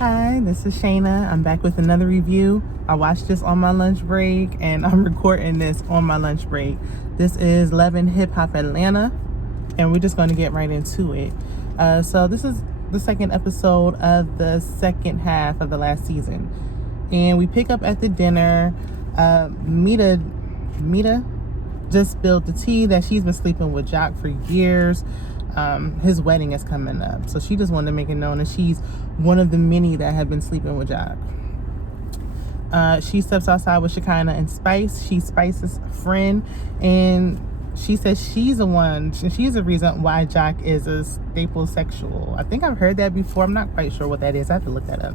Hi, this is Shayna. I'm back with another review. I watched this on my lunch break and I'm recording this on my lunch break. This is Love and Hip Hop Atlanta and we're just going to get right into it. So this is the second episode of the second half of the last season. And we pick up at the dinner. Mita just spilled the tea that she's been sleeping with Joc for years. His wedding is coming up, so she just wanted to make it known that she's one of the many that have been sleeping with Joc. She steps outside with Shekinah and Spice. She's Spice's friend, and she says she's the reason why Joc is a staple sexual. I think I've heard that before. I'm not quite sure what that is. I have to look that up.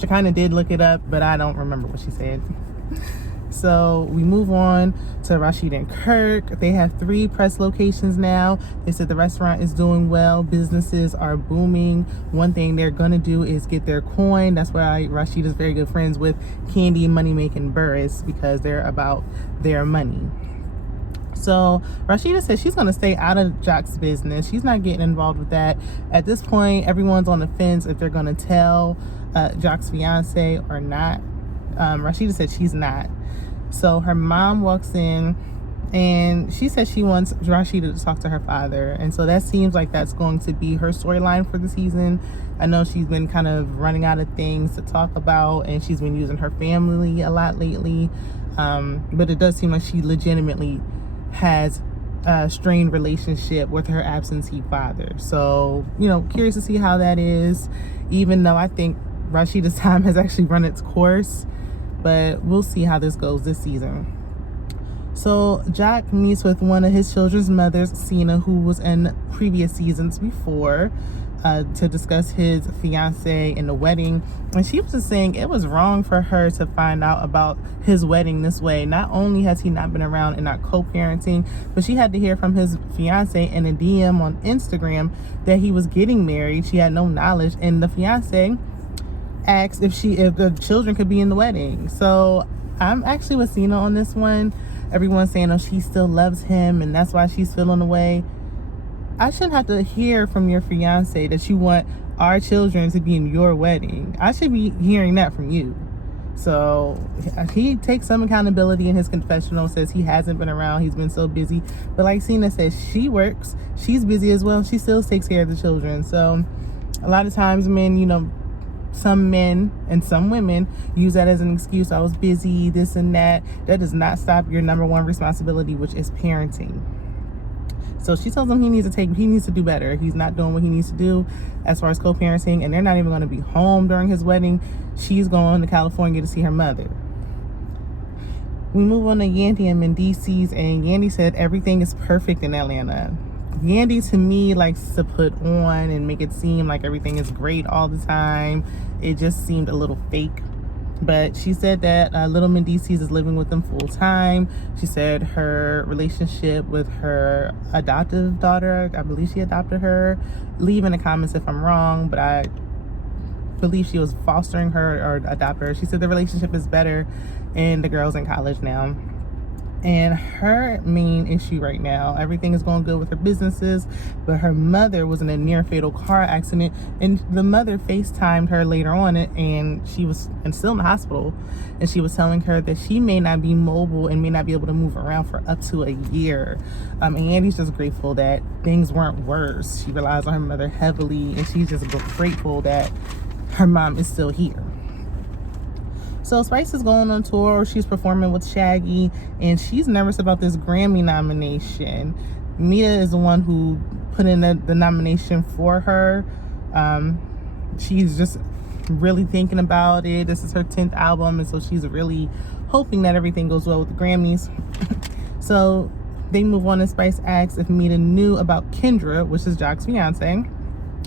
Shekinah did look it up, but I don't remember what she said. So we move on to Rasheed and Kirk. They have 3 press locations now. They said the restaurant is doing well. Businesses are booming. One thing they're going to do is get their coin. That's why Rasheed is very good friends with Candy and Money Making Burris, because they're about their money. So Rasheeda says she's going to stay out of Joc's business. She's not getting involved with that. At this point, everyone's on the fence if they're going to tell Joc's fiance or not. Rasheeda said she's not. So her mom walks in and she says she wants Rasheeda to talk to her father. And so that seems like that's going to be her storyline for the season. I know she's been kind of running out of things to talk about and she's been using her family a lot lately. But it does seem like she legitimately has a strained relationship with her absentee father. So, curious to see how that is, even though I think Rasheeda's time has actually run its course. But we'll see how this goes this season. So Joc meets with one of his children's mothers, Cena, who was in previous seasons before, to discuss his fiance and the wedding. And she was just saying it was wrong for her to find out about his wedding this way. Not only has he not been around and not co-parenting, but she had to hear from his fiance in a DM on Instagram that he was getting married. She had no knowledge, and the fiance asked if the children could be in the wedding. So I'm actually with Cena on this one. Everyone's saying, she still loves him and that's why she's feeling the way. I shouldn't have to hear from your fiance that you want our children to be in your wedding. I should be hearing that from you. So he takes some accountability in his confessional, says he hasn't been around, he's been so busy. But like Cena says, she works, she's busy as well, she still takes care of the children. So a lot of times some men and some women use that as an excuse. I was busy, this and that. That does not stop your number one responsibility, which is parenting. So she tells him he needs to do better. He's not doing what he needs to do as far as co-parenting, and they're not even going to be home during his wedding. She's going to California to see her mother. We move on to Yandy and Mendices, and Yandy said everything is perfect in Atlanta. Yandy, to me, likes to put on and make it seem like everything is great all the time. It just seemed a little fake. But she said that little Mendices is living with them full time. She said her relationship with her adoptive daughter, I believe she adopted her. Leave in the comments if I'm wrong, but I believe she was fostering her or adopted her. She said the relationship is better and the girl's in college now. And her main issue right now, everything is going good with her businesses, but her mother was in a near fatal car accident, and the mother FaceTimed her later on, and she was still in the hospital, and she was telling her that she may not be mobile and may not be able to move around for up to a year. And Andy's just grateful that things weren't worse. She relies on her mother heavily, and she's just grateful that her mom is still here. So Spice is going on tour. She's performing with Shaggy, and she's nervous about this Grammy nomination. Mita is the one who put in the nomination for her. She's just really thinking about it. This is her 10th album, and so she's really hoping that everything goes well with the Grammys. So they move on, and Spice asks if Mita knew about Kendra, which is Joc's fiance.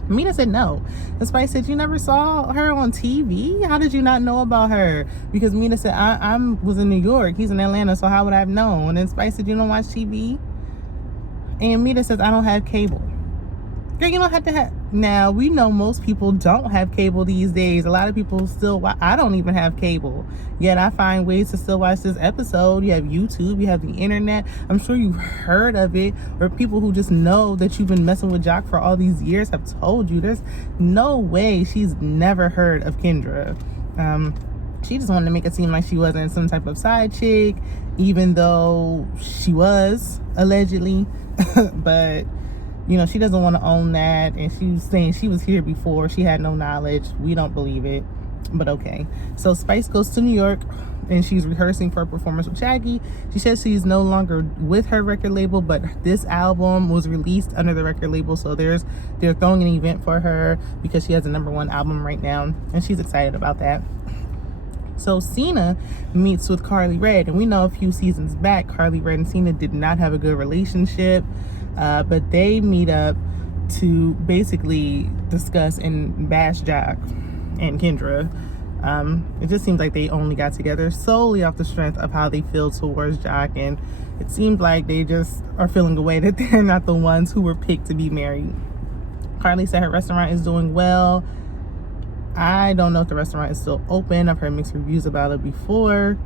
Mita said no. And Spice said, you never saw her on TV? How did you not know about her? Because Mita said, I was in New York. He's in Atlanta, so how would I have known? And Spice said, you don't watch TV? And Mita says, I don't have cable. Girl, you don't have to have... Now, we know most people don't have cable these days. A lot of people still I don't even have cable, yet I find ways to still watch this episode. You have YouTube, you have the internet. I'm sure you've heard of it, or people who just know that you've been messing with Joc for all these years have told you. There's no way she's never heard of Kendra. She just wanted to make it seem like she wasn't some type of side chick, even though she was, allegedly. But you know, she doesn't want to own that, and she was saying she was here before. She had no knowledge. We don't believe it, but okay. So Spice goes to New York, and she's rehearsing for a performance with Shaggy. She says she's no longer with her record label, but this album was released under the record label, so they're throwing an event for her because she has a #1 album right now, and she's excited about that. So Cena meets with Carly Red, and we know a few seasons back Carly Red and Cena did not have a good relationship, but they meet up to basically discuss and bash Joc and Kendra. It just seems like they only got together solely off the strength of how they feel towards Joc, and it seems like they just are feeling away that they're not the ones who were picked to be married. Carly said her restaurant is doing well. I don't know if the restaurant is still open. I've heard mixed reviews about it before.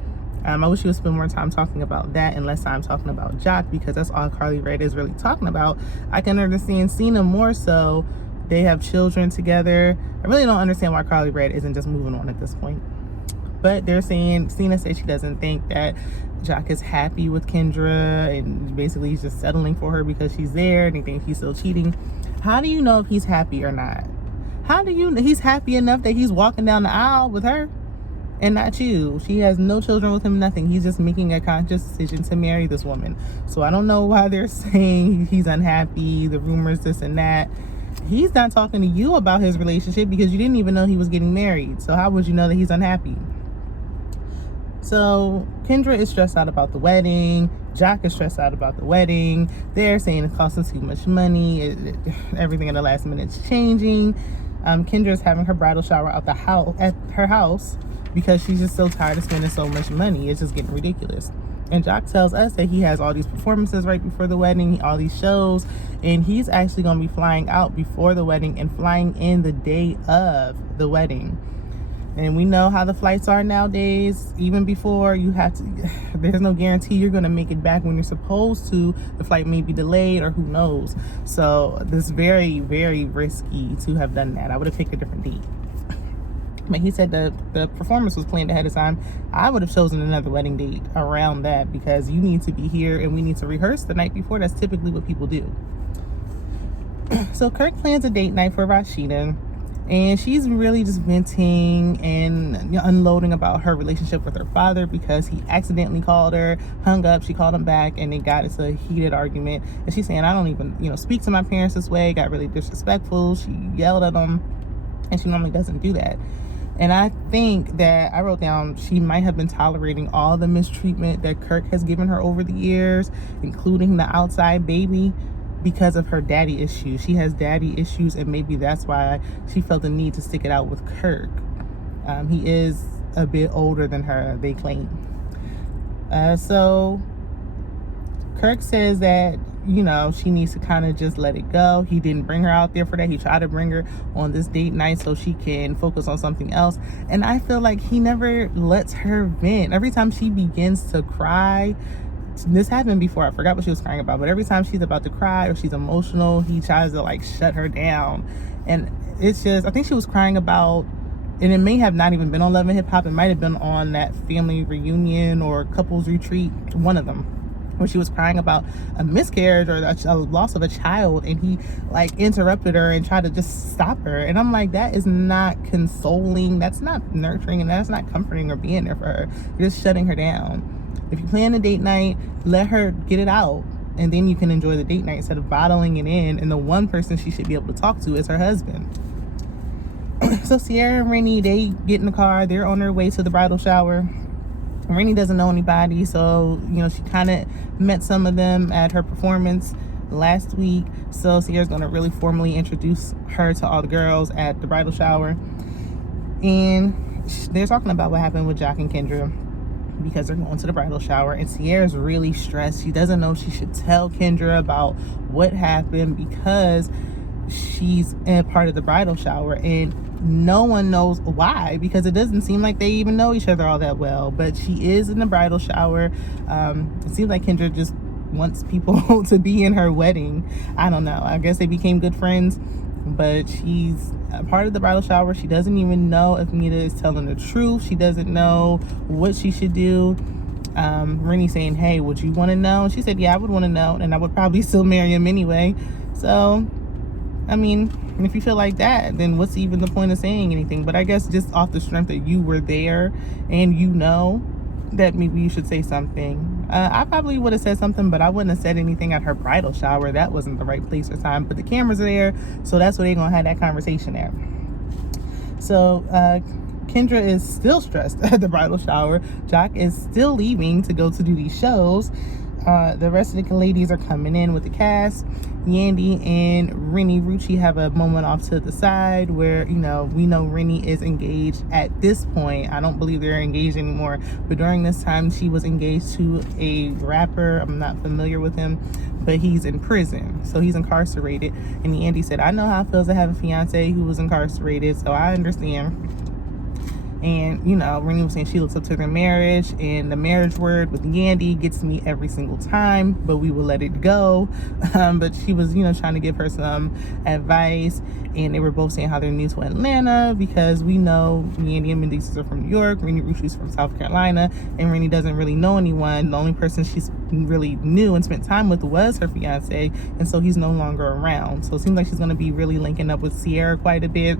I wish you would spend more time talking about that and less time talking about Joc, because that's all Carly Red is really talking about. I can understand Cena more so. They have children together. I really don't understand why Carly Red isn't just moving on at this point. But they're saying, Cena said she doesn't think that Joc is happy with Kendra, and basically he's just settling for her because she's there, and they think he's still cheating. How do you know if he's happy or not? How do you know he's happy enough that he's walking down the aisle with her and not you? She has no children with him, nothing. He's just making a conscious decision to marry this woman. So I don't know why they're saying he's unhappy, the rumors, this and that. He's not talking to you about his relationship because you didn't even know he was getting married. So how would you know that he's unhappy? So Kendra is stressed out about the wedding. Joc is stressed out about the wedding. They're saying it's costing too much money. Everything at the last minute is changing. Kendra is having her bridal shower at her house because she's just so tired of spending so much money. It's just getting ridiculous. And Joc tells us that he has all these performances right before the wedding, all these shows, and he's actually going to be flying out before the wedding and flying in the day of the wedding. And we know how the flights are nowadays. Even before, there's no guarantee you're going to make it back when you're supposed to. The flight may be delayed, or who knows. So this is very, very risky to have done that. I would have picked a different date. But he said the performance was planned ahead of time. I would have chosen another wedding date around that, because you need to be here and we need to rehearse the night before. That's typically what people do. So Kirk plans a date night for Rasheeda. And she's really just venting and unloading about her relationship with her father, because he accidentally called her, hung up, she called him back, and they got into a heated argument. And she's saying, I don't even, speak to my parents this way. Got really disrespectful. She yelled at them, and she normally doesn't do that. And I think that I wrote down she might have been tolerating all the mistreatment that Kirk has given her over the years, including the outside baby, because of her daddy issues. She has daddy issues, and maybe that's why she felt the need to stick it out with Kirk. He is a bit older than her, they claim. So Kirk says that, she needs to kind of just let it go. He didn't bring her out there for that. He tried to bring her on this date night so she can focus on something else. And I feel like he never lets her vent. Every time she begins to cry, this happened before, I forgot what she was crying about, but every time she's about to cry or she's emotional, he tries to shut her down. And it's just, I think she was crying about, and it may have not even been on Love and Hip Hop, it might have been on that family reunion or couples retreat, one of them, where she was crying about a miscarriage or a loss of a child, and he interrupted her and tried to just stop her. And I'm like, that is not consoling, that's not nurturing, and that's not comforting or being there for her. You're just shutting her down. If you plan a date night, let her get it out, and then you can enjoy the date night instead of bottling it in. And the one person she should be able to talk to is her husband. So Sierra and Rennie, they get in the car. They're on their way to the bridal shower. Rennie doesn't know anybody, so she kind of met some of them at her performance last week. So Sierra's going to really formally introduce her to all the girls at the bridal shower. And they're talking about what happened with Joc and Kendra, because they're going to the bridal shower, and Sierra's really stressed. She doesn't know if she should tell Kendra about what happened, because she's a part of the bridal shower, and no one knows why, because it doesn't seem like they even know each other all that well. But she is in the bridal shower. It seems like Kendra just wants people to be in her wedding. I don't know, I guess they became good friends, but she's a part of the bridal shower. She doesn't even know if Nita is telling the truth. She doesn't know what she should do. Rennie saying, hey, would you want to know? And she said, yeah, I would want to know, and I would probably still marry him anyway. So I mean, if you feel like that, then what's even the point of saying anything? But I guess just off the strength that you were there and you know that maybe you should say something. I probably would have said something, but I wouldn't have said anything at her bridal shower. That wasn't the right place or time. But the cameras are there, so that's where they're going to have that conversation there. So Kendra is still stressed at the bridal shower. Joc is still leaving to go to do these shows. The rest of the ladies are coming in with the cast. Yandy and Rennie Rucci have a moment off to the side where, you know, we know Rennie is engaged at this point. I don't believe they're engaged anymore, but during this time she was engaged to a rapper. I'm not familiar with him, but he's in prison, so he's incarcerated. And Yandy said, I know how it feels to have a fiance who was incarcerated, so I understand. And, you know, Rennie was saying she looks up to their marriage, and the marriage word with Yandy gets me every single time, but we will let it go. But she was, you know, trying to give her some advice, and they were both saying how they're new to Atlanta, because we know Yandy and Mendices are from New York, Rennie Rucci's from South Carolina, and Rennie doesn't really know anyone. The only person she's really knew and spent time with was her fiance, and so he's no longer around. So it seems like she's going to be really linking up with Sierra quite a bit.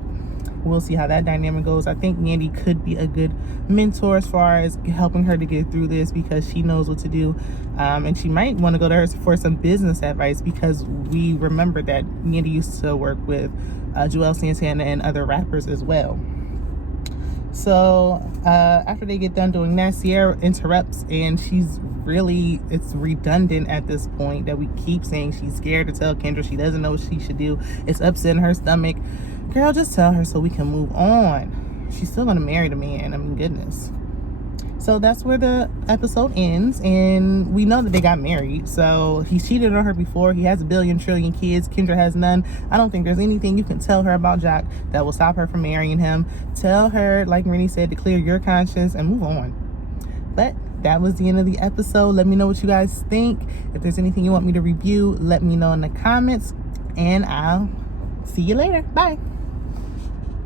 We'll see how that dynamic goes. I think Yandy could be a good mentor as far as helping her to get through this, because she knows what to do. And she might want to go to her for some business advice, because we remember that Yandy used to work with Joel Santana and other rappers as well. So after they get done doing that, Sierra interrupts, and it's redundant at this point that we keep saying she's scared to tell Kendra. She doesn't know what she should do. It's upsetting her stomach. Girl, just tell her so we can move on. She's still gonna marry the man. I mean, goodness. So that's where the episode ends, and we know that they got married. So he cheated on her before. He has a billion trillion kids. Kendra has none. I don't think there's anything you can tell her about Joc that will stop her from marrying him. Tell her, like Rennie said, to clear your conscience and move on. But that was the end of the episode. Let me know what you guys think. If there's anything you want me to review, let me know in the comments, and I'll see you later. Bye.